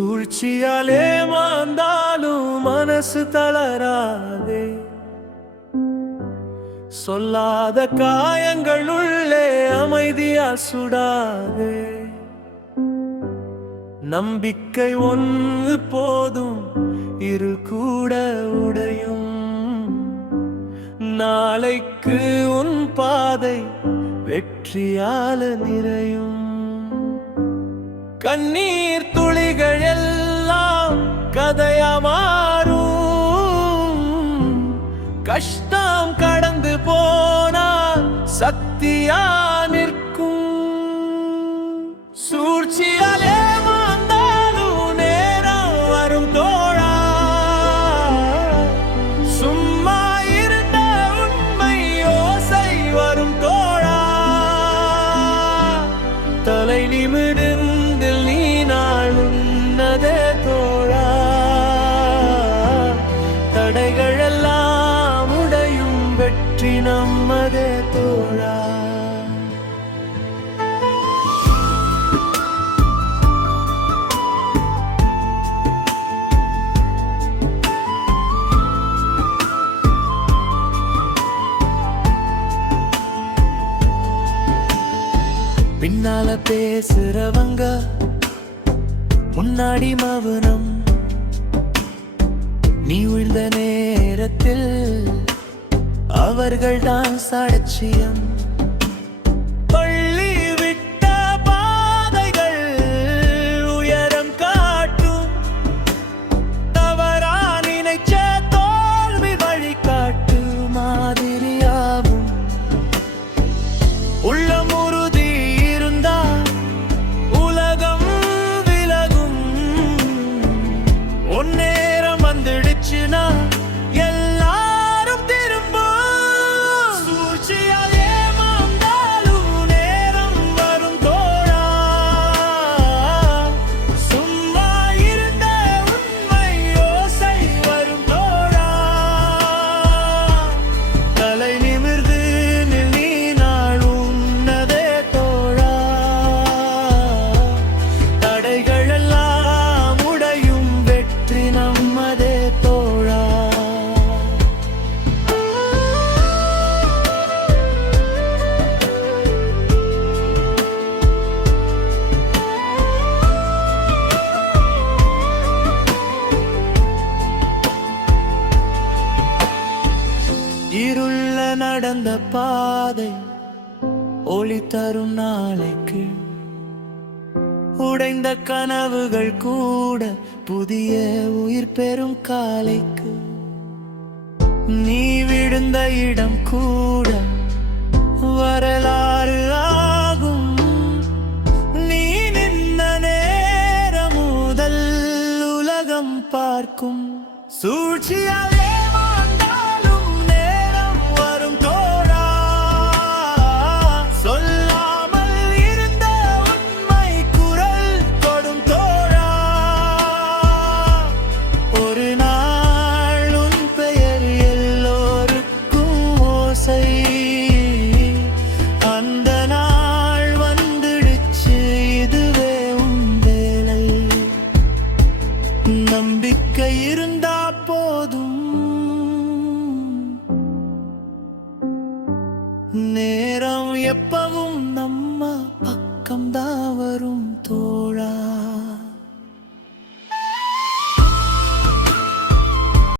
சூழ்ச்சியாலே மாந்தாலும் மனசு தளராதே. சொல்லாத காயங்கள் உள்ளே அமைதியா சுடாதே. நம்பிக்கை ஒன்று போதும், இரு கூட உடையும். நாளைக்கு உன் பாதை வெற்றியால நிறையும். கண்ணீர் துளிகள் எல்லாம் கதையா மாறும். கஷ்டம் கடந்து போனால் சக்தியா நிற்கும். சூழ்ச்சியாலே மாந்தாலும் நேரம் வரும் தோழா. சும்மா இருந்த உண்மை யோசை வரும் தோழா. தலை நிமிர்ந்தில் நீ நாள் உன்னதே தோழா. தடைகள் எல்லாம் உடையும், வெற்றி நம்மதே தோழா. பின்னால பேசுறவங்க முன்னாடி மௌனம். நீ உழ்ந்த நேரத்தில் அவர்கள்தான் சாட்சியம். பள்ளி விட்ட பாதைகள் உயரம் காட்டும். தவறா நினைச்ச தோல்வி வழிகாட்டு மாதிரியாகும். உள்ளம் உறுதி இருந்தா உலகம் விலகும். ஒன்னேரம் வந்துடுச்சுனா எல்லாரும் திரும்பும். சூழ்ச்சியாலே மாந்தாலும் நேரம் வரும் தோழா. சும்மா இருந்த உண்மை யோசை வரும் தோழா. தலை நிமிர்ந்து நில் நீ நாள் உன்னதே தோழா. தடைகள் எல்லாம் உடையும், வெற்றி நம்மதே தோழா. இருள நடந்த பாதை ஒளி தரும் நாளைக்கு. உடைந்த கனவுகள் கூட புதிய உயிர் பெறும் காலைக்கு. நீ விழுந்த இடம் கூட வரலாறு ஆகும். நீ நின்ற நேரம் முதல் உலகம் பார்க்கும். சூழ்ச்சியால்